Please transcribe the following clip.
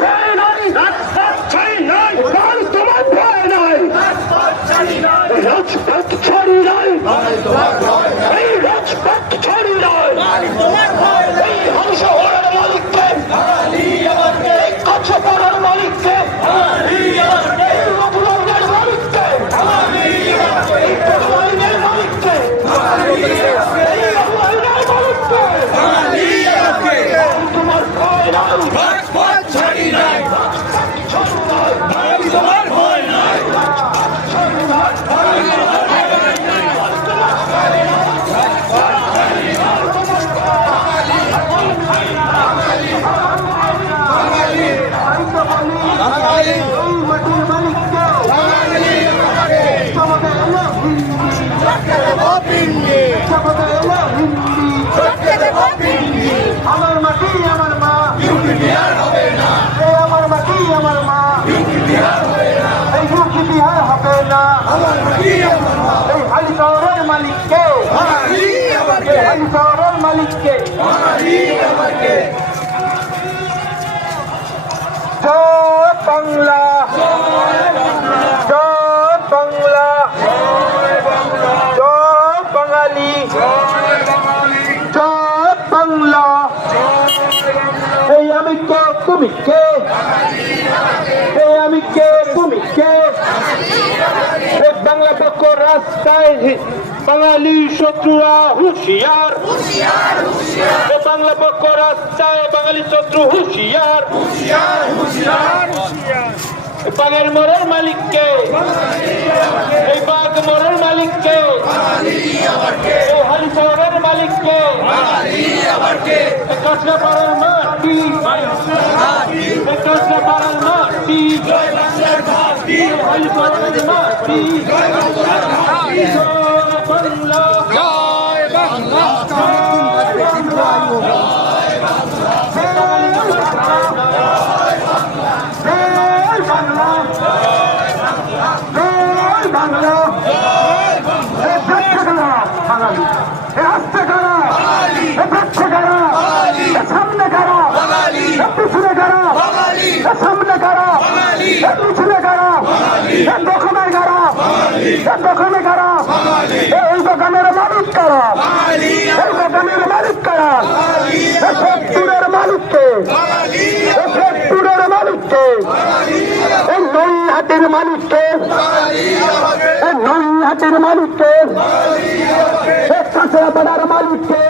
ভয় নাই, রাজপথ ছাড়ি নাই, বল তোমার ভয় নাই, রাজপথ ছাড়ি নাই, রাজপথ ছাড়ি নাই, এই রাজপথ ছাড়ি নাই, এই হংস হওয়ার মালিককে, এই কাছে পড়ার মালিককে, এই রঘুনন্দের মালিককে, এই পেট্রোলিনের মালিককে, এই অনলাইনের মালিককে, তোমার ভয় নাই, রাজপথ ছাড়ি নাই, তোমার ভয় নাই, আমার মাটি আমার মা, হবে না, আমার মাটি আমার মা, হবে না, এই ইউপি বিহার হবে না, আমার মাটি আমার মা, এই হালি শহরের মালিককে, বাঙালি আমাকে, এই হালি শহরের মালিককে বাঙালি আমাকে, জয় বাংলা, জয় বাংলা, জয় বাঙালি, জয় বাংলা। এই আমি কে তুমি কে, এই আমি কে তুমি কে, এই বাংলা পক্ষ রাস্তায় বাঙালি শত্রুরা হুঁশিয়ার, এই বাংলা পক্ষ রাস্তায় বাঙালি শত্রু হুঁশিয়ার, বাঘের মোড়ের মালিককে, এই বাঘ মোড়ের মালিককে, এই হালি শহরের মালিককে, কাঁচরা পাড়ার মাটি, কাঁচরা পাড়ার মাটি, হালি শহরের মাটি, বাংলা, জয় বাংলা, সামনে কারা, পিছনে কারা, সামনে কারা, পিছনে কারা, দোকানে কারা, দোকানে কারা, এই দোকানের মালিক কারা, এই দোকানের মালিক কারা, সত্তরের মালিককে, সত্তরের মালিককে, এই নৈহাটির মালিককে, এই নৈহাটির মালিককে, কাঁচরাপাড়ার মালিককে,